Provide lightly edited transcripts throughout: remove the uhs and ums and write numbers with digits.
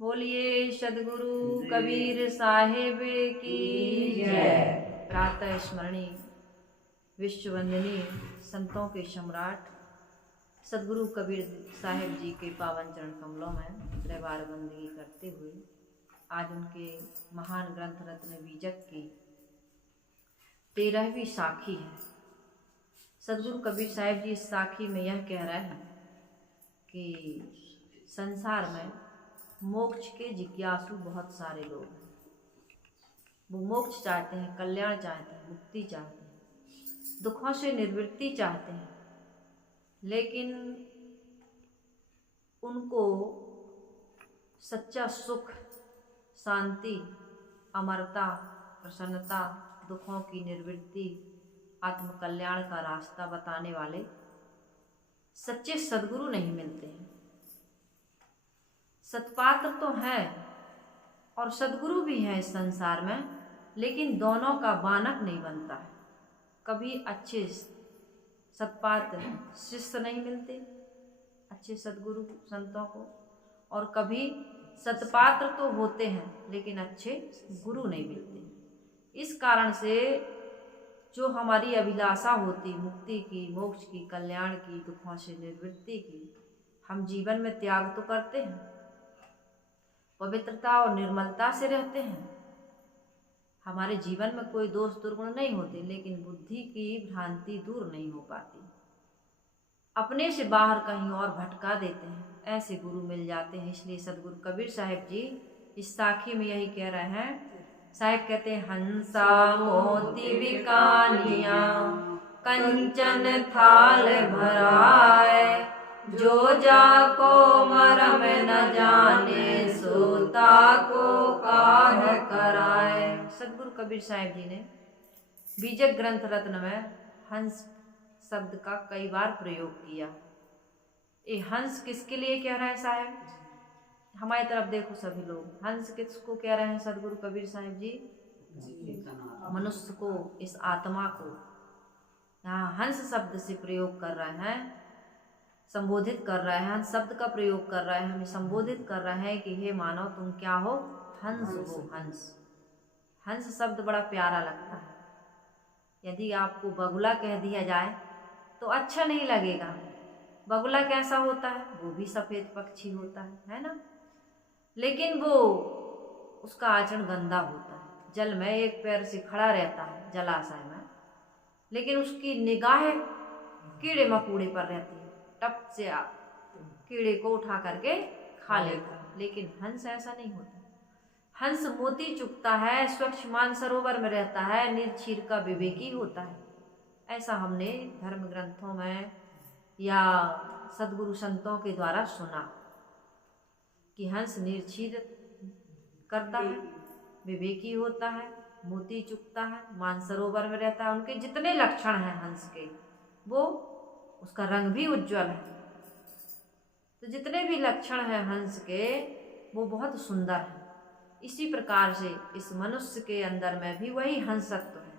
बोलिए सदगुरु कबीर साहिब की जय। प्रातः स्मरणीय विश्व वंदनीय संतों के सम्राट सदगुरु कबीर साहिब जी के पावन चरण कमलों में त्रैवार बंदगी करते हुए आज उनके महान ग्रंथ रत्न बीजक की 13वीं साखी है। सदगुरु कबीर साहिब जी इस साखी में यह कह रहे हैं कि संसार में मोक्ष के जिज्ञासु बहुत सारे लोग हैं। वो मोक्ष चाहते हैं, कल्याण चाहते हैं, मुक्ति चाहते हैं, दुखों से निवृत्ति चाहते हैं, लेकिन उनको सच्चा सुख, शांति, अमरता, प्रसन्नता, दुखों की निवृत्ति, आत्म कल्याण का रास्ता बताने वाले सच्चे सद्गुरु नहीं मिलते हैं। सत्पात्र तो हैं और सद्गुरु भी हैं इस संसार में, लेकिन दोनों का बानक नहीं बनता है। कभी अच्छे सत्पात्र शिष्य नहीं मिलते अच्छे सद्गुरु संतों को, और कभी सत्पात्र तो होते हैं लेकिन अच्छे गुरु नहीं मिलते। इस कारण से जो हमारी अभिलाषा होती मुक्ति की, मोक्ष की, कल्याण की, दुखों से निवृत्ति की, हम जीवन में त्याग तो करते हैं, पवित्रता और निर्मलता से रहते हैं, हमारे जीवन में कोई दोष दुर्गुण नहीं होते, लेकिन बुद्धि की भ्रांति दूर नहीं हो पाती, अपने से बाहर कहीं और भटका देते हैं। ऐसे गुरु मिल जाते हैं। इसलिए सदगुरु कबीर साहिब जी इस साखी में यही कह रहे हैं। साहिब कहते हैं, हंसा मोती बिकानिया कंचन थाल भराए, जो जाको मरम न जाने सोता को काह कराए। सदगुरु कबीर साहिब जी ने बीजक ग्रंथ रत्न में हंस शब्द का कई बार प्रयोग किया। ये हंस किसके लिए कह रहे हैं साहिब? हमारी तरफ देखो सभी लोग, हंस किसको कह रहे हैं सदगुरु कबीर साहिब जी? मनुष्य को, इस आत्मा को यहाँ हंस शब्द से प्रयोग कर रहे हैं, संबोधित कर रहे हैं। हंस शब्द का प्रयोग कर रहे हैं, हमें संबोधित कर रहे हैं कि हे मानव, तुम क्या हो? हंस हो। हंस हंस शब्द बड़ा प्यारा लगता है। यदि आपको बगुला कह दिया जाए तो अच्छा नहीं लगेगा। बगुला कैसा होता है? वो भी सफेद पक्षी होता है ना? लेकिन वो उसका आचरण गंदा होता है। जल में एक पैर से खड़ा रहता है जलाशय में, लेकिन उसकी निगाह कीड़े मकोड़े पर रहती है, टप से आप कीड़े को उठा करके खा लेता है। लेकिन हंस ऐसा नहीं होता। हंस मोती चुगता है, स्वच्छ मानसरोवर में रहता है, निर्क्षीर का विवेकी होता है। ऐसा हमने धर्म ग्रंथों में या सद्गुरु संतों के द्वारा सुना कि हंस निर्क्षीर करता है, विवेकी होता है, मोती चुगता है, मानसरोवर में रहता है। उनके जितने लक्षण हैं हंस के, वो उसका रंग भी उज्जवल है। तो जितने भी लक्षण हैं हंस के, वो बहुत सुंदर है। इसी प्रकार से इस मनुष्य के अंदर में भी वही हंसत्व है।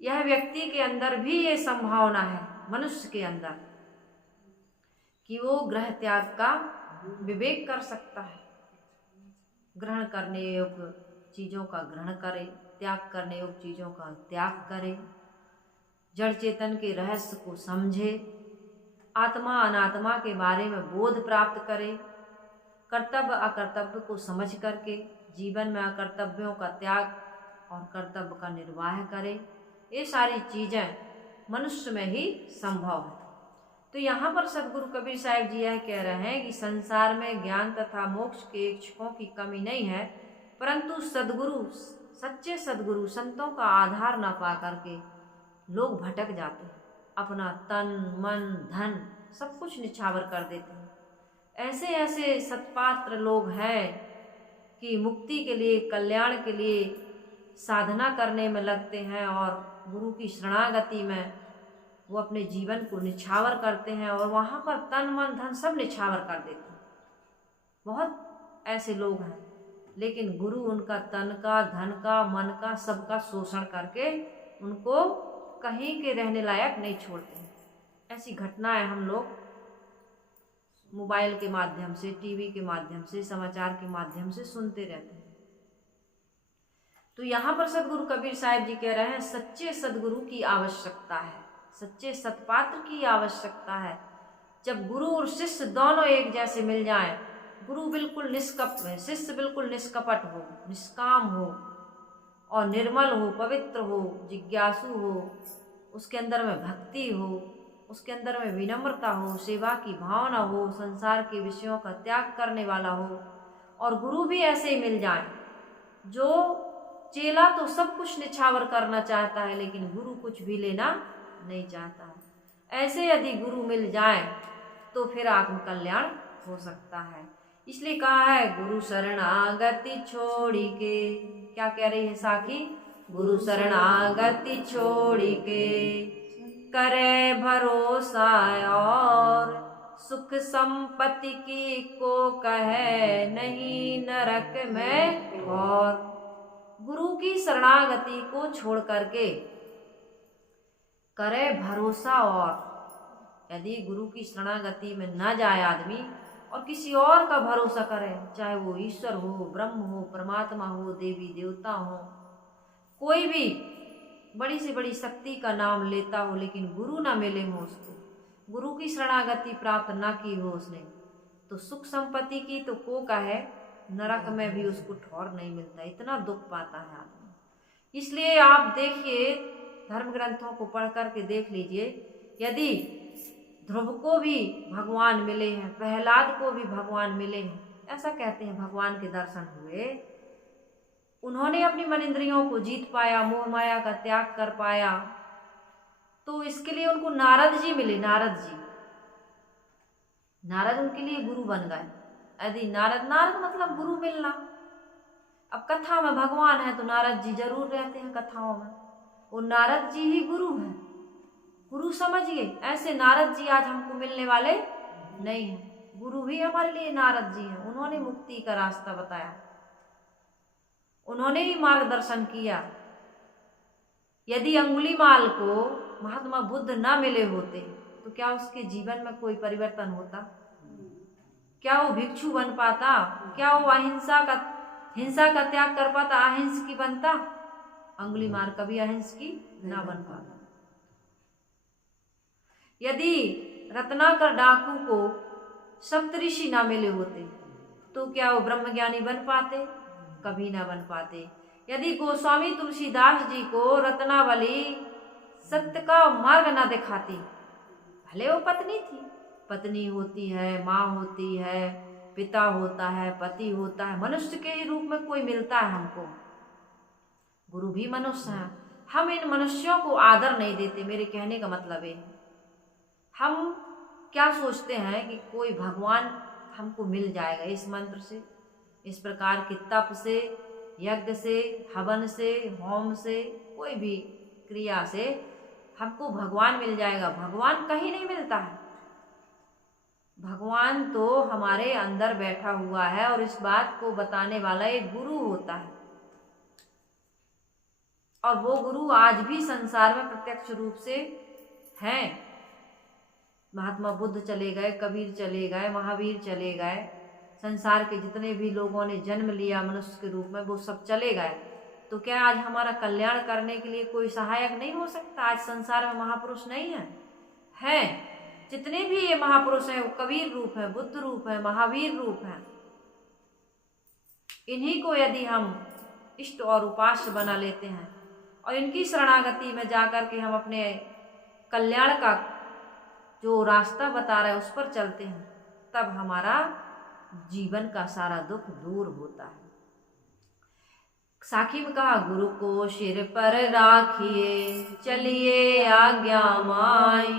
यह व्यक्ति के अंदर भी ये संभावना है, मनुष्य के अंदर, कि वो ग्रह त्याग का विवेक कर सकता है। ग्रहण करने योग्य चीज़ों का ग्रहण करे, त्याग करने योग्य चीज़ों का त्याग करे, जड़ चेतन के रहस्य को समझे, आत्मा अनात्मा के बारे में बोध प्राप्त करे, कर्तव्य अकर्तव्य को समझ करके जीवन में अकर्तव्यों का त्याग और कर्तव्य का निर्वाह करे। ये सारी चीज़ें मनुष्य में ही संभव है। तो यहाँ पर सदगुरु कबीर साहिब जी यह कह रहे हैं कि संसार में ज्ञान तथा मोक्ष के इच्छुकों की कमी नहीं है, परंतु सदगुरु, सच्चे सदगुरु संतों का आधार न पा करके लोग भटक जाते हैं, अपना तन मन धन सब कुछ निछावर कर देते हैं। ऐसे ऐसे सत्पात्र लोग हैं कि मुक्ति के लिए, कल्याण के लिए साधना करने में लगते हैं और गुरु की शरणागति में वो अपने जीवन को निछावर करते हैं और वहाँ पर तन मन धन सब निछावर कर देते हैं। बहुत ऐसे लोग हैं, लेकिन गुरु उनका तन का, धन का, मन का, सबका शोषण करके उनको कहीं के रहने लायक नहीं छोड़ते हैं। ऐसी घटनाएं हम लोग मोबाइल के माध्यम से, टीवी के माध्यम से, समाचार के माध्यम से सुनते रहते हैं। तो यहाँ पर सदगुरु कबीर साहब जी कह रहे हैं सच्चे सदगुरु की आवश्यकता है, सच्चे सतपात्र की आवश्यकता है। जब गुरु और शिष्य दोनों एक जैसे मिल जाएं, गुरु बिल्कुल निष्कपट है, शिष्य बिल्कुल निष्कपट हो, निष्काम हो और निर्मल हो, पवित्र हो, जिज्ञासु हो, उसके अंदर में भक्ति हो, उसके अंदर में विनम्रता हो, सेवा की भावना हो, संसार के विषयों का त्याग करने वाला हो, और गुरु भी ऐसे ही मिल जाए। जो चेला तो सब कुछ निछावर करना चाहता है, लेकिन गुरु कुछ भी लेना नहीं चाहता है। ऐसे यदि गुरु मिल जाए तो फिर आत्म कल्याण हो सकता है। इसलिए कहा है गुरु शरणागति छोड़ी के, क्या कह रही है साखी? गुरु शरणागति छोड़ी के करे भरोसा और सुख संपत्ति की को कहे नहीं नरक में और। गुरु की शरणागति को छोड़ करके करे भरोसा और, यदि गुरु की शरणागति में न जाए आदमी और किसी और का भरोसा करे, चाहे वो ईश्वर हो, ब्रह्म हो, परमात्मा हो, देवी देवता हो, कोई भी बड़ी से बड़ी शक्ति का नाम लेता हो, लेकिन गुरु ना मिले हो उसको, गुरु की शरणागति प्राप्त ना की हो उसने, तो सुख संपत्ति की तो को का है, नरक में भी उसको ठौर नहीं मिलता, इतना दुख पाता है आदमी। इसलिए आप देखिए, धर्म ग्रंथों को पढ़ करके देख लीजिए, यदि ध्रुव को भी भगवान मिले हैं, प्रहलाद को भी भगवान मिले हैं, ऐसा कहते हैं भगवान के दर्शन हुए, उन्होंने अपनी मन इंद्रियों को जीत पाया, मोह माया का त्याग कर पाया, तो इसके लिए उनको नारद जी मिले। नारद जी, नारद उनके लिए गुरु बन गए। यदि नारद मतलब गुरु मिलना। अब कथा में भगवान है तो नारद जी जरूर रहते हैं कथाओं में, वो नारद जी ही गुरु हैं, गुरु समझिए। ऐसे नारद जी आज हमको मिलने वाले नहीं हैं, गुरु भी हमारे लिए नारद जी हैं। उन्होंने मुक्ति का रास्ता बताया, उन्होंने ही मार्गदर्शन किया। यदि अंगुलीमाल को महात्मा बुद्ध ना मिले होते तो क्या उसके जीवन में कोई परिवर्तन होता? क्या वो भिक्षु बन पाता? क्या वो हिंसा का त्याग कर पाता, अहिंस की बनता? अंगुलीमाल कभी अहिंस की ना बन पाता। यदि रत्नाकर डाकू को सप्तऋषि ना मिले होते तो क्या वो ब्रह्मज्ञानी बन पाते? कभी ना बन पाते। यदि गोस्वामी तुलसीदास जी को रत्नावली सत्य का मार्ग ना दिखाती, भले वो पत्नी थी, पत्नी होती है, माँ होती है, पिता होता है, पति होता है, मनुष्य के ही रूप में कोई मिलता है हमको, गुरु भी मनुष्य है। हम इन मनुष्यों को आदर नहीं देते। मेरे कहने का मतलब है, हम क्या सोचते हैं कि कोई भगवान हमको मिल जाएगा इस मंत्र से, इस प्रकार के तप से, यज्ञ से, हवन से, होम से, कोई भी क्रिया से हमको भगवान मिल जाएगा। भगवान कहीं नहीं मिलता है। भगवान तो हमारे अंदर बैठा हुआ है और इस बात को बताने वाला एक गुरु होता है, और वो गुरु आज भी संसार में प्रत्यक्ष रूप से हैं। महात्मा बुद्ध चले गए, कबीर चले गए, महावीर चले गए, संसार के जितने भी लोगों ने जन्म लिया मनुष्य के रूप में वो सब चले गए। तो क्या आज हमारा कल्याण करने के लिए कोई सहायक नहीं हो सकता? आज संसार में महापुरुष नहीं है? हैं, जितने भी ये महापुरुष हैं वो कबीर रूप है, बुद्ध रूप है, महावीर रूप है। इन्हीं को यदि हम इष्ट और उपास्य बना लेते हैं और इनकी शरणागति में जाकर के हम अपने कल्याण का जो रास्ता बता रहे हैं उस पर चलते हैं, तब हमारा जीवन का सारा दुख दूर होता है। साखी में कहा, गुरु को सिर पर राखिए, चलिए आज्ञा माई,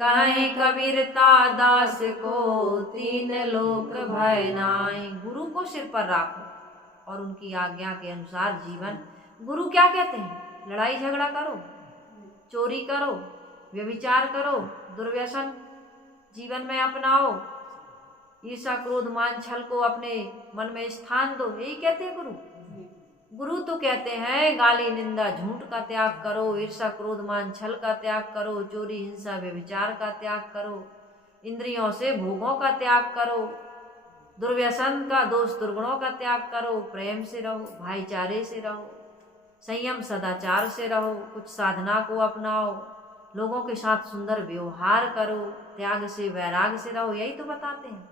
कहें कबीरता दास को, तीन लोक भय नाई। गुरु को सिर पर राखो और उनकी आज्ञा के अनुसार जीवन। गुरु क्या कहते हैं? लड़ाई झगड़ा करो, चोरी करो, व्यभिचार करो, दुर्व्यसन जीवन में अपनाओ, ईर्षा क्रोध मान छल को अपने मन में स्थान दो, यही कहते हैं गुरु। गुरु तो कहते हैं गाली निंदा झूठ का त्याग करो, ईर्षा क्रोध मान छल का त्याग करो, चोरी हिंसा व्यभिचार का त्याग करो, इंद्रियों से भोगों का त्याग करो, दुर्व्यसन का, दोष दुर्गुणों का त्याग करो, प्रेम से रहो, भाईचारे से रहो, संयम सदाचार से रहो, कुछ साधना को अपनाओ, लोगों के साथ सुंदर व्यवहार करो, त्याग से वैराग से रहो, यही तो बताते हैं।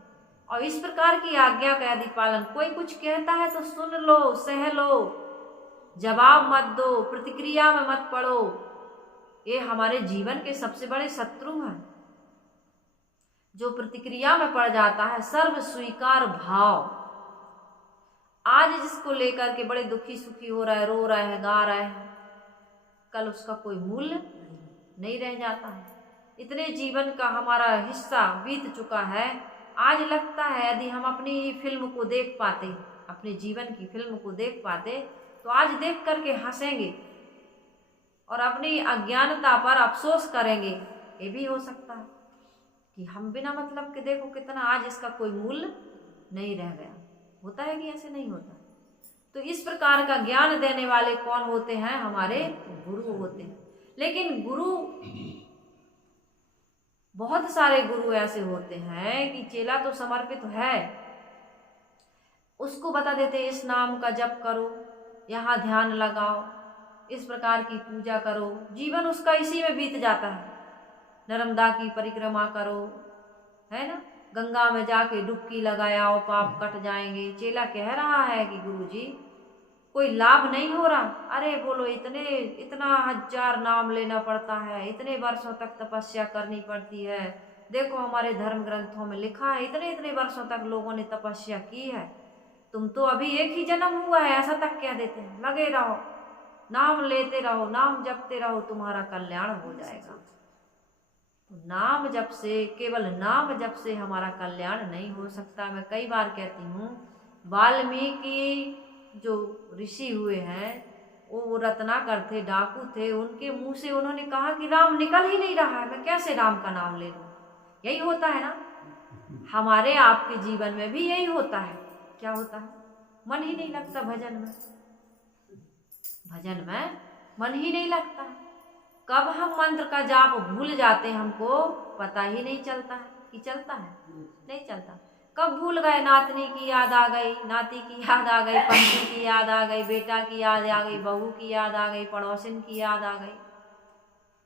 और इस प्रकार की आज्ञा का यदि पालन, कोई कुछ कहता है तो सुन लो, सह लो, जवाब मत दो, प्रतिक्रिया में मत पड़ो। ये हमारे जीवन के सबसे बड़े शत्रु हैं। जो प्रतिक्रिया में पड़ जाता है, सर्व स्वीकार भाव, आज जिसको लेकर के बड़े दुखी सुखी हो रहा है, रो रहा है, गा रहा है, कल उसका कोई मूल्य नहीं रह जाता है। इतने जीवन का हमारा हिस्सा बीत चुका है। आज लगता है यदि हम अपनी फिल्म को देख पाते, अपने जीवन की फिल्म को देख पाते, तो आज देख करके हंसेंगे और अपनी अज्ञानता पर अफसोस करेंगे। ये भी हो सकता है कि हम बिना मतलब के, देखो कितना आज इसका कोई मूल्य नहीं रह गया। होता है कि ऐसे नहीं होता? तो इस प्रकार का ज्ञान देने वाले कौन होते हैं? हमारे गुरु होते हैं। लेकिन गुरु, बहुत सारे गुरु ऐसे होते हैं कि चेला तो समर्पित है, उसको बता देते इस नाम का जप करो, यहाँ ध्यान लगाओ, इस प्रकार की पूजा करो, जीवन उसका इसी में बीत जाता है। नर्मदा की परिक्रमा करो, है ना, गंगा में जाके डुबकी लगाओ, पाप कट जाएंगे। चेला कह रहा है कि गुरुजी कोई लाभ नहीं हो रहा। अरे बोलो, इतना 1000 नाम लेना पड़ता है, इतने वर्षों तक तपस्या करनी पड़ती है। देखो हमारे धर्म ग्रंथों में लिखा है, इतने वर्षों तक लोगों ने तपस्या की है। तुम तो अभी एक ही जन्म हुआ है, ऐसा तक कह देते हैं। लगे रहो, नाम लेते रहो, नाम जपते रहो, तुम्हारा कल्याण हो जाएगा। नाम जप से, केवल नाम जप से हमारा कल्याण नहीं हो सकता। मैं कई बार कहती हूँ, वाल्मीकि जो ऋषि हुए हैं वो रत्नाकर थे, डाकू थे, उनके मुंह से उन्होंने कहा कि राम निकल ही नहीं रहा है, मैं कैसे राम का नाम ले लूं। यही होता है ना, हमारे आपके जीवन में भी यही होता है। क्या होता है? मन ही नहीं लगता भजन में, भजन में मन ही नहीं लगता। कब हम मंत्र का जाप भूल जाते हैं, हमको पता ही नहीं चलता है कि चलता है, नहीं चलता। कब भूल गए, नातनी की याद आ गई, नाती की याद आ गई, पत्नी की याद आ गई, बेटा की याद आ गई, बहू की याद आ गई, पड़ोसिन की याद आ गई,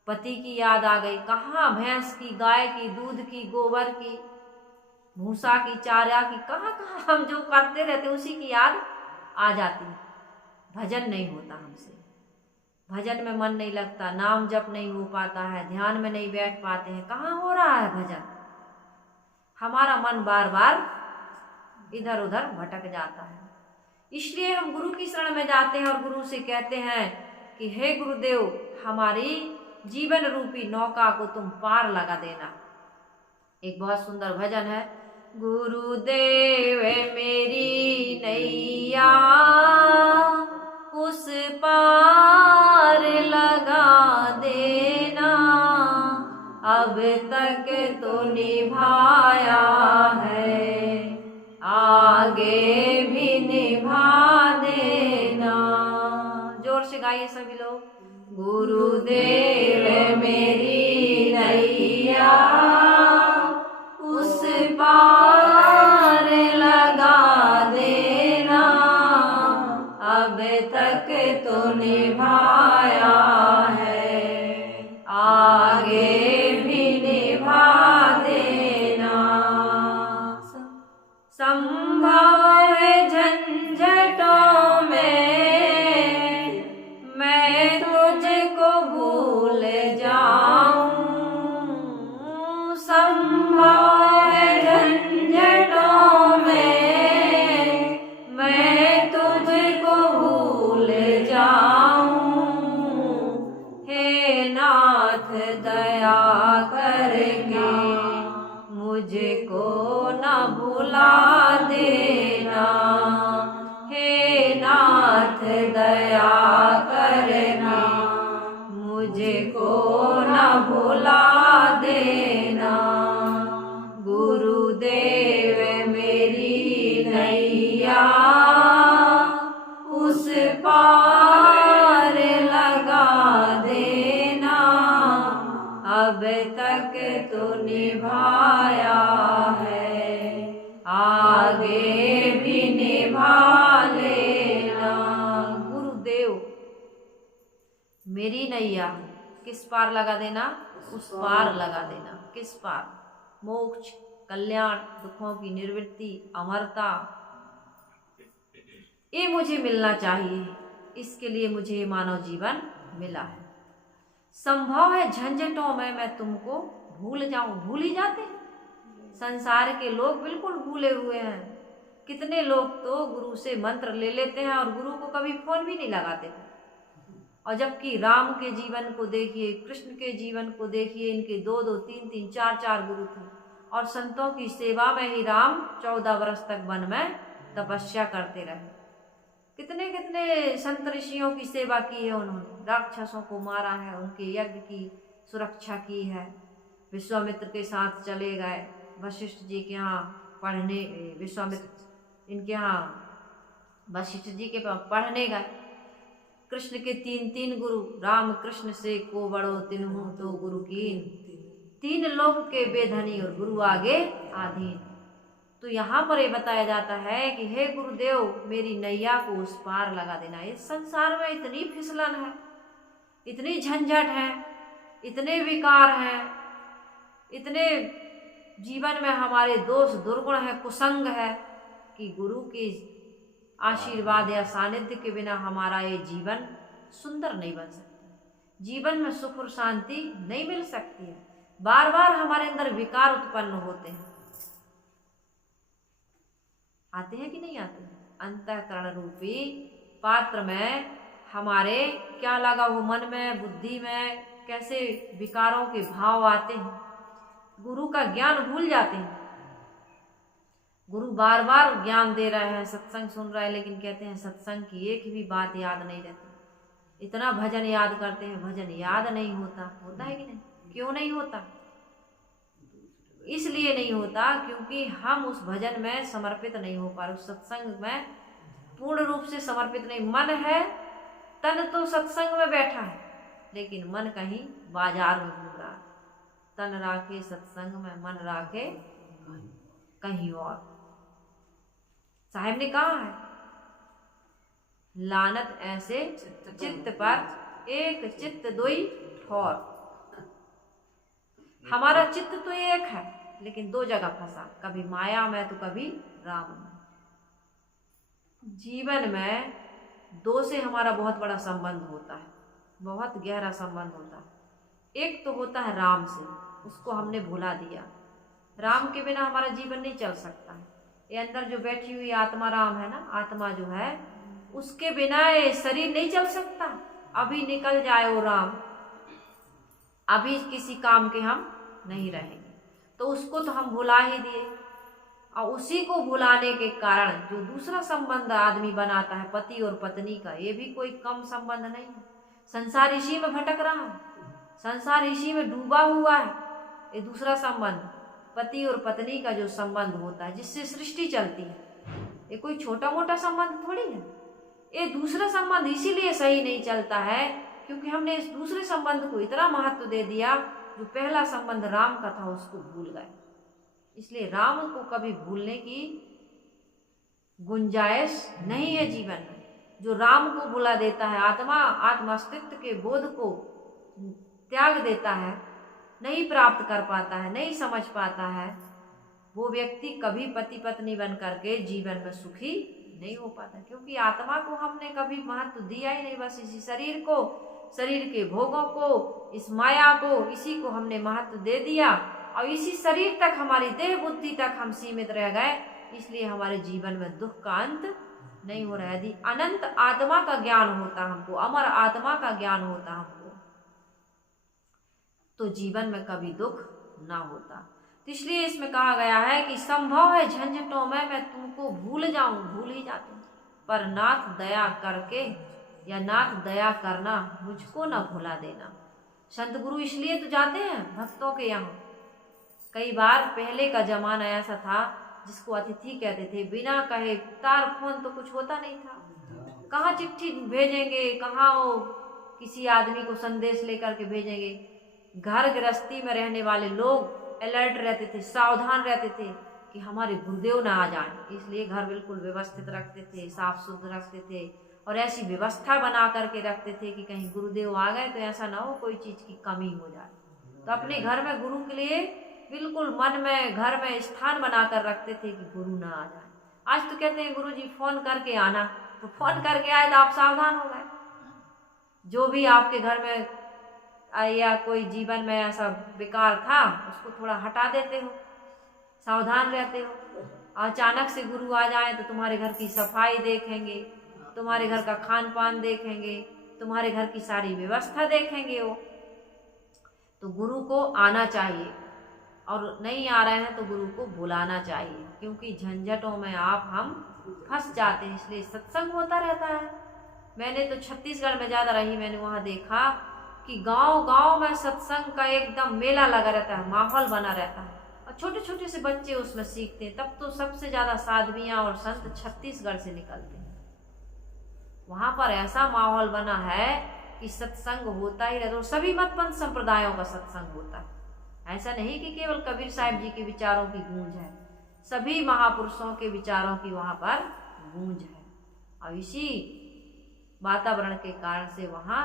पति की याद आ गई। कहाँ भैंस की, गाय की, दूध की, गोबर की, भूसा की, चारा की, कहाँ कहाँ हम जो करते रहते उसी की याद आ जाती। भजन नहीं होता हमसे, भजन में मन नहीं लगता, नाम जप नहीं हो पाता है, ध्यान में नहीं बैठ पाते हैं। कहाँ हो रहा है भजन? हमारा मन बार बार इधर उधर भटक जाता है। इसलिए हम गुरु की शरण में जाते हैं और गुरु से कहते हैं कि हे गुरुदेव, हमारी जीवन रूपी नौका को तुम पार लगा देना। एक बहुत सुंदर भजन है, गुरुदेव मेरी नैया उस पार लगा देना, अब तक तो निभाया है, आगे भी निभा देना। जोर से गाइए सभी लोग, गुरुदेव मेरी नैया उस पार लगा देना, अब तक तो निभाया है, आगे संभव है झंझटों में मैं तुझको भूल जाऊं, संभव है झंझटों में मैं तुझको भूल जाऊं, हे नाथ दया करके मुझको न भुला देना, हे नाथ दया करना मुझको न भुला देना। गुरुदेव मेरी नैया उस पार लगा देना, अब तक तो निभाया आगे भी निभा लेना। गुरुदेव मेरी नैया किस पार लगा देना? उस पार लगा देना। किस पार? मोक्ष, कल्याण, दुखों की निवृत्ति, अमरता, ये मुझे मिलना चाहिए। इसके लिए मुझे मानव जीवन मिला है। संभव है झंझटों में मैं तुमको भूल जाऊं। भूल ही जाते हैं। संसार के लोग बिल्कुल भूले हुए हैं। कितने लोग तो गुरु से मंत्र ले लेते हैं और गुरु को कभी फोन भी नहीं लगाते थे। और जबकि राम के जीवन को देखिए, कृष्ण के जीवन को देखिए, इनके 2-2, 3-3, 4-4 गुरु थे और संतों की सेवा में ही राम 14 वर्ष तक वन में तपस्या करते रहे। कितने कितने संत ऋषियों की सेवा की है उन्होंने। राक्षसों को मारा है, उनके यज्ञ की सुरक्षा की है। विश्वामित्र के साथ चले गए, वशिष्ठ जी के यहाँ पढ़ने, विश्वामित्र इनके यहाँ वशिष्ठ जी के पास पढ़ने गए। कृष्ण के 3-3 गुरु, राम कृष्ण से को बड़ो तिन्हु तो गुरु कीन। 3 लोक के बेधनी और गुरु आगे आधीन। तो यहाँ पर ये बताया जाता है कि हे गुरुदेव मेरी नैया को उस पार लगा देना। इस संसार में इतनी फिसलन है, इतनी झंझट है, इतने विकार हैं, इतने जीवन में हमारे दोष दुर्गुण है, कुसंग है कि गुरु की आशीर्वाद या सानिध्य के बिना हमारा ये जीवन सुंदर नहीं बन सकता। जीवन में सुख और शांति नहीं मिल सकती है। बार बार हमारे अंदर विकार उत्पन्न होते हैं। आते हैं कि नहीं आते? अंतःकरण रूपी पात्र में हमारे क्या लगा हो, मन में, बुद्धि में कैसे विकारों के भाव आते हैं। गुरु का ज्ञान भूल जाते हैं। गुरु बार बार ज्ञान दे रहे हैं, सत्संग सुन रहे हैं, लेकिन कहते हैं सत्संग की एक भी बात याद नहीं रहती। इतना भजन याद करते हैं, भजन याद नहीं होता। होता है कि नहीं? क्यों नहीं होता? इसलिए नहीं होता क्योंकि हम उस भजन में समर्पित नहीं हो पा रहे, उस सत्संग में पूर्ण रूप से समर्पित नहीं। मन है, तन तो सत्संग में बैठा है, लेकिन मन कहीं बाजार में घूम रहा है। तन राखे सत्संग में, मन राखे कहीं और। साहिब ने कहा है, लानत ऐसे चित्त पर एक चित्त दोई ठौर। हमारा चित्त तो एक है, लेकिन 2 जगह फंसा, कभी माया में तो कभी राम में। जीवन में 2 से हमारा बहुत बड़ा संबंध होता है, बहुत गहरा संबंध होता है। एक तो होता है राम से, उसको हमने भुला दिया। राम के बिना हमारा जीवन नहीं चल सकता है। ये अंदर जो बैठी हुई आत्मा राम है ना, आत्मा जो है, उसके बिना ये शरीर नहीं चल सकता। अभी निकल जाए वो राम, अभी किसी काम के हम नहीं रहेंगे, तो उसको तो हम भुला ही दिए। और उसी को भुलाने के कारण जो दूसरा संबंध आदमी बनाता है, पति और पत्नी का, ये भी कोई कम संबंध नहीं है। संसार इसी में भटक रहा है, संसार इसी में डूबा हुआ है। ये दूसरा संबंध, पति और पत्नी का जो संबंध होता है, जिससे सृष्टि चलती है, ये कोई छोटा मोटा संबंध थोड़ी है। ये दूसरा संबंध इसीलिए सही नहीं चलता है क्योंकि हमने इस दूसरे संबंध को इतना महत्व दे दिया, जो पहला संबंध राम का था उसको भूल गए। इसलिए राम को कभी भूलने की गुंजाइश नहीं है जीवन में। जो राम को भुला देता है, आत्म अस्तित्व के बोध को त्याग देता है, नहीं प्राप्त कर पाता है, नहीं समझ पाता है, वो व्यक्ति कभी पति पत्नी बन करके जीवन में सुखी नहीं हो पाता। क्योंकि आत्मा को हमने कभी महत्व दिया ही नहीं। बस इसी शरीर को, शरीर के भोगों को, इस माया को, इसी को हमने महत्व दे दिया और इसी शरीर तक, हमारी देह बुद्धि तक हम सीमित रह गए। इसलिए हमारे जीवन में दुख का अंत नहीं हो रहा है। यदि अनंत आत्मा का ज्ञान होता हमको, अमर आत्मा का ज्ञान होता हमको, तो जीवन में कभी दुख ना होता। तो इसलिए इसमें कहा गया है कि संभव है झंझटों में मैं तुमको भूल जाऊं, भूल ही जाती हूं, पर नाथ दया करके, या नाथ दया करना मुझको न भुला देना। संत गुरु इसलिए तो जाते हैं भक्तों के यहाँ। कई बार पहले का जमाना ऐसा था जिसको अतिथि कहते थे, बिना कहे तार फोन तो कुछ होता नहीं था। कहाँ चिट्ठी भेजेंगे, कहाँ वो किसी आदमी को संदेश लेकर के भेजेंगे। घर गृहस्थी में रहने वाले लोग अलर्ट रहते थे, सावधान रहते थे कि कि हमारे गुरुदेव ना आ जाएं, इसलिए घर बिल्कुल व्यवस्थित रखते थे, साफ शुद्ध रखते थे और ऐसी व्यवस्था बना करके रखते थे कि कहीं गुरुदेव आ गए तो ऐसा ना हो कोई चीज़ की कमी हो जाए। तो अपने घर में गुरु के लिए बिल्कुल मन में घर में स्थान बनाकर रखते थे कि गुरु ना आ जाए। आज तो कहते हैं गुरु जी फोन करके आना, तो फोन करके आए तो आप सावधान हो गए। जो भी आपके घर में या कोई जीवन में ऐसा विकार था उसको थोड़ा हटा देते हो, सावधान रहते हो। अचानक से गुरु आ जाए तो तुम्हारे घर की सफाई देखेंगे, तुम्हारे घर का खान पान देखेंगे, तुम्हारे घर की सारी व्यवस्था देखेंगे वो। तो गुरु को आना चाहिए और नहीं आ रहे हैं तो गुरु को बुलाना चाहिए, क्योंकि झंझटों में हम फंस जाते हैं। इसलिए सत्संग होता रहता है। मैंने तो छत्तीसगढ़ में ज़्यादा रही, मैंने वहाँ देखा कि गांव गांव में सत्संग का एकदम मेला लगा रहता है, माहौल बना रहता है और छोटे छोटे से बच्चे उसमें सीखते हैं। तब तो सबसे ज़्यादा साधवियाँ और संत छत्तीसगढ़ से निकलते हैं। वहाँ पर ऐसा माहौल बना है कि सत्संग होता ही रहता है। सभी मतपंथ संप्रदायों का सत्संग होता है। ऐसा नहीं कि केवल कबीर साहिब जी के विचारों की गूंज है, सभी महापुरुषों के विचारों की वहाँ पर गूंज है। और इसी वातावरण के कारण से वहाँ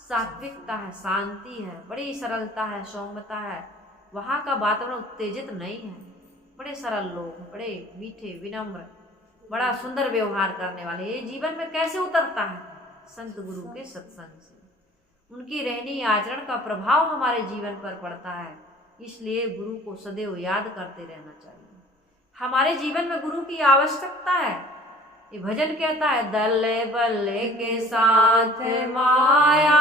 सात्विकता है, शांति है, बड़ी सरलता है, सौम्यता है। वहाँ का वातावरण उत्तेजित नहीं है। बड़े सरल लोग, बड़े मीठे, विनम्र, बड़ा सुंदर व्यवहार करने वाले। ये जीवन में कैसे उतरता है? संत गुरु के सत्संग से। उनकी रहनी आचरण का प्रभाव हमारे जीवन पर पड़ता है। इसलिए गुरु को सदैव याद करते रहना चाहिए। हमारे जीवन में गुरु की आवश्यकता है। ये भजन कहता है, दल्ले बल्ले के साथ माया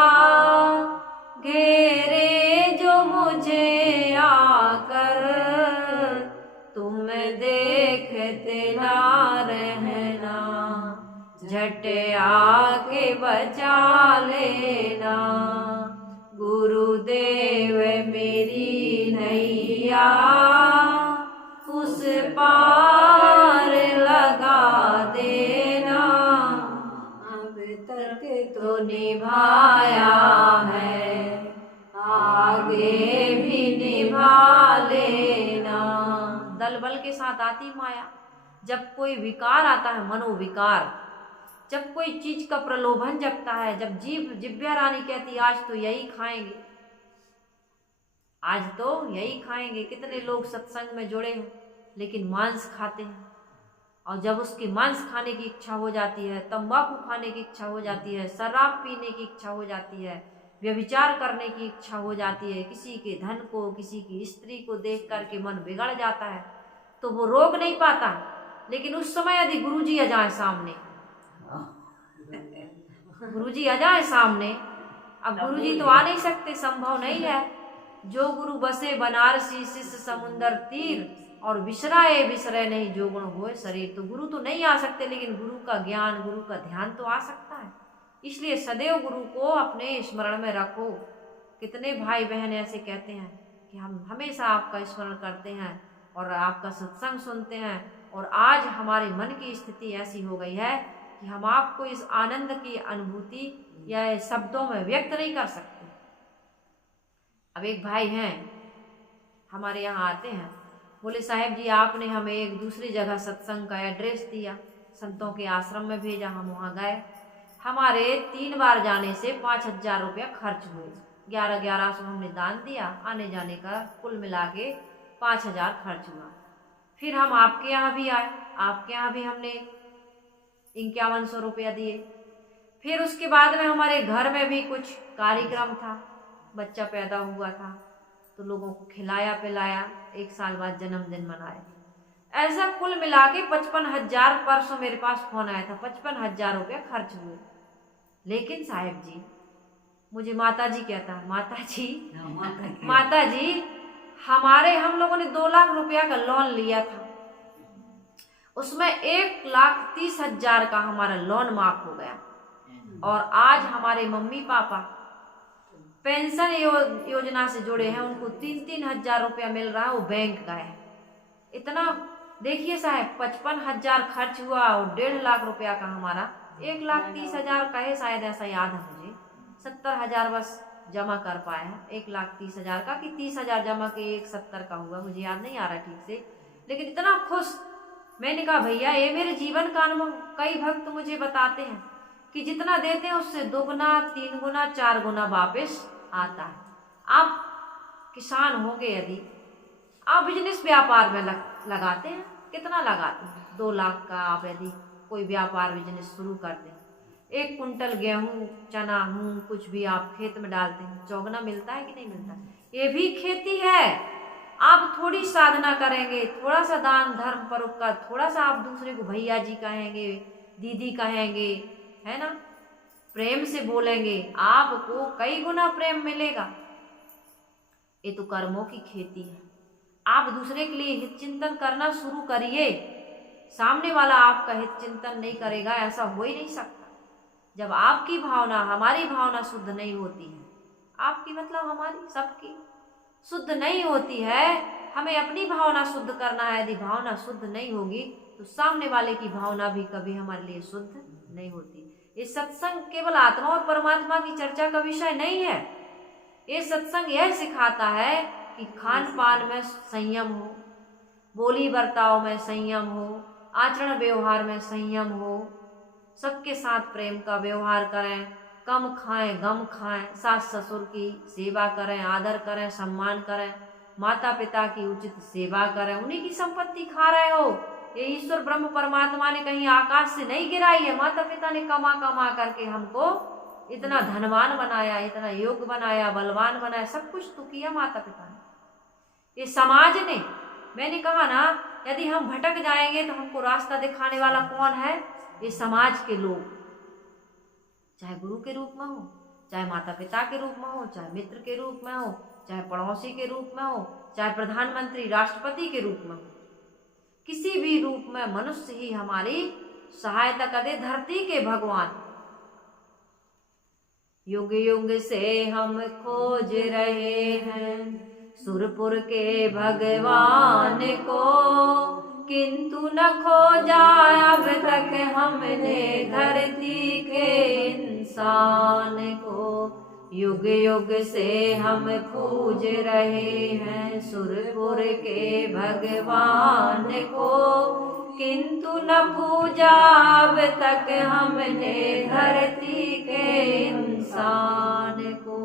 घेरे जो मुझे आकर, तुम देखते ना रहना, झट आके बचा लेना। गुरुदेव मेरी नैया उस पार लगा देना, अब तक तो निभाया है, आगे भी निभा लेना। दल बल के साथ आती माया। जब कोई विकार आता है, मनोविकार, जब कोई चीज का प्रलोभन जगता है, जब जिव्या रानी कहती आज तो यही खाएंगे, आज तो यही खाएंगे। कितने लोग सत्संग में जुड़े हैं लेकिन मांस खाते हैं, और जब उसकी मांस खाने की इच्छा हो जाती है, तंबाकू खाने की इच्छा हो जाती है, शराब पीने की इच्छा हो जाती है, व्यभिचार करने की इच्छा हो जाती है, किसी के धन को, किसी की स्त्री को देख करके मन बिगड़ जाता है, तो वो रोक नहीं पाता। लेकिन उस समय यदि गुरुजी आ जाए सामने, गुरुजी आ जाए सामने, अब गुरुजी तो आ नहीं सकते, संभव नहीं है। जो गुरु बसे बनारसी शिष्य समुंदर तीर, और विसराए विसरे नहीं जो गुण होए शरीर। तो गुरु तो नहीं आ सकते, लेकिन गुरु का ज्ञान, गुरु का ध्यान तो आ सकता है। इसलिए सदैव गुरु को अपने स्मरण में रखो। कितने भाई बहन ऐसे कहते हैं कि हम हमेशा आपका स्मरण करते हैं और आपका सत्संग सुनते हैं, और आज हमारे मन की स्थिति ऐसी हो गई है कि हम आपको इस आनंद की अनुभूति या शब्दों में व्यक्त नहीं कर सकते। अब एक भाई हैं हमारे यहाँ आते हैं, बोले साहेब जी आपने हमें एक दूसरी जगह सत्संग का एड्रेस दिया, संतों के आश्रम में भेजा, हम वहाँ गए। हमारे 3 बार जाने से 5,000 रुपया खर्च हुए। 1100 हमने दान दिया, आने जाने का कुल मिला के 5,000 खर्च हुआ। फिर हम आपके यहाँ भी आए, आपके यहाँ भी हमने 5100 रुपया दिए। फिर उसके बाद में हमारे घर में भी कुछ कार्यक्रम था, बच्चा पैदा हुआ था, तो लोगों को खिलाया पिलाया, 1 साल बाद जन्मदिन मनाए। ऐसा कुल मिला के 55,000, परसों मेरे पास फोन आया था, 55,000 रुपया खर्च हुए। लेकिन साहिब जी, मुझे माता जी कहता है, माता जी हम लोगों ने 2 लाख रुपया का लोन लिया था, उसमें 1,30,000 का हमारा लोन माफ हो गया, और आज हमारे मम्मी पापा पेंशन योजना से जुड़े हैं, उनको 3,000 रुपया मिल रहा है, वो बैंक का है। इतना देखिए साहब, 55,000 खर्च हुआ और 1.5 लाख रुपया का हमारा 1,30,000 का है, शायद ऐसा याद है मुझे। 70,000 बस जमा कर पाए हैं 1,30,000 का, कि 30,000 जमा के 1,70 का हुआ, मुझे याद नहीं आ रहा ठीक से। लेकिन इतना खुश। मैंने कहा भैया ये मेरे जीवन का अनुभव, कई भक्त मुझे बताते हैं कि जितना देते हैं उससे 2 गुना 3 गुना 4 गुना वापस आता है। आप किसान होंगे, यदि आप बिजनेस व्यापार में लगाते हैं, कितना लगाते हैं? 2 लाख का आप यदि कोई व्यापार बिजनेस शुरू करते हैं, 1 कुंटल गेहूं चना कुछ भी आप खेत में डालते हैं, चौगुना मिलता है कि नहीं मिलता? ये भी खेती है। आप थोड़ी साधना करेंगे, थोड़ा सा दान धर्म परोपकार, थोड़ा सा आप दूसरे को भैया जी कहेंगे, दीदी कहेंगे, है ना, प्रेम से बोलेंगे, आपको कई गुना प्रेम मिलेगा। ये तो कर्मों की खेती है। आप दूसरे के लिए हित चिंतन करना शुरू करिए। सामने वाला आपका हित चिंतन नहीं करेगा, ऐसा हो ही नहीं सकता। जब आपकी भावना, हमारी भावना शुद्ध नहीं होती है, आपकी मतलब हमारी, सबकी शुद्ध नहीं होती है, हमें अपनी भावना शुद्ध करना है। यदि भावना शुद्ध नहीं होगी तो सामने वाले की भावना भी कभी हमारे लिए शुद्ध नहीं होती। ये सत्संग केवल आत्मा और परमात्मा की चर्चा का विषय नहीं है। ये सत्संग यह सिखाता है कि खान पान में संयम हो, बोली बर्ताव में संयम हो, आचरण व्यवहार में संयम हो, सबके साथ प्रेम का व्यवहार करें, कम खाएं गम खाएं, सास ससुर की सेवा करें, आदर करें, सम्मान करें, माता पिता की उचित सेवा करें। उन्हीं की संपत्ति खा रहे हो। ये ईश्वर ब्रह्म परमात्मा ने कहीं आकाश से नहीं गिराई है। माता पिता ने कमा कमा करके हमको इतना धनवान बनाया, इतना योग्य बनाया, बलवान बनाया, सब कुछ तो किया माता पिता ने। ये समाज ने, मैंने कहा ना, यदि हम भटक जाएंगे तो हमको रास्ता दिखाने वाला कौन है? ये समाज के लोग, चाहे गुरु के रूप में हो, चाहे माता पिता के रूप में हो, चाहे मित्र के रूप में हो, चाहे पड़ोसी के रूप में हो, चाहे प्रधानमंत्री राष्ट्रपति के रूप में हो, किसी भी रूप में मनुष्य ही हमारी सहायता करे। धरती के भगवान युग युग से हम खोज रहे हैं सुरपुर के भगवान को, किंतु न खोजा अब तक हमने धरती के इंसान को। युग युग से हम खोज रहे हैं सुरपुर के भगवान को, किंतु न पूजा अब तक हमने धरती के इंसान को।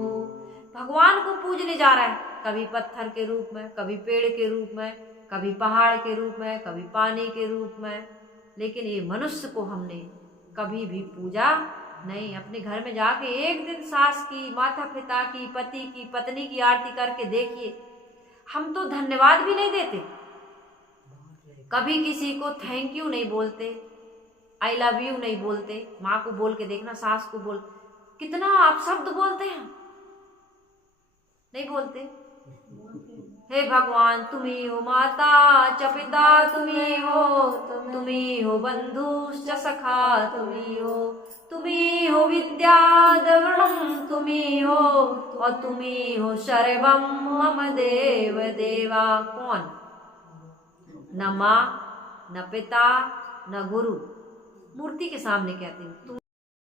भगवान को पूजने जा रहा है, कभी पत्थर के रूप में, कभी पेड़ के रूप में, कभी पहाड़ के रूप में, कभी पानी के रूप में, लेकिन ये मनुष्य को हमने कभी भी पूजा नहीं। अपने घर में जाके एक दिन सास की, माता पिता की, पति की, पत्नी की आरती करके देखिए। हम तो धन्यवाद भी नहीं देते, कभी किसी को थैंक यू नहीं बोलते, आई लव यू नहीं बोलते। माँ को बोल के देखना, सास को बोल, कितना आप शब्द बोलते हैं? नहीं बोलते। हे भगवान, तुम्ही हो माता च पिता, तुम्ही हो बंधुश्च सखा, तुम्ही हो विद्या द्रविणम, तुम्ही हो, और तुम्ही हो सर्वम मम देव देवा। कौन? न माँ, न पिता, न गुरु। मूर्ति के सामने कहती हूँ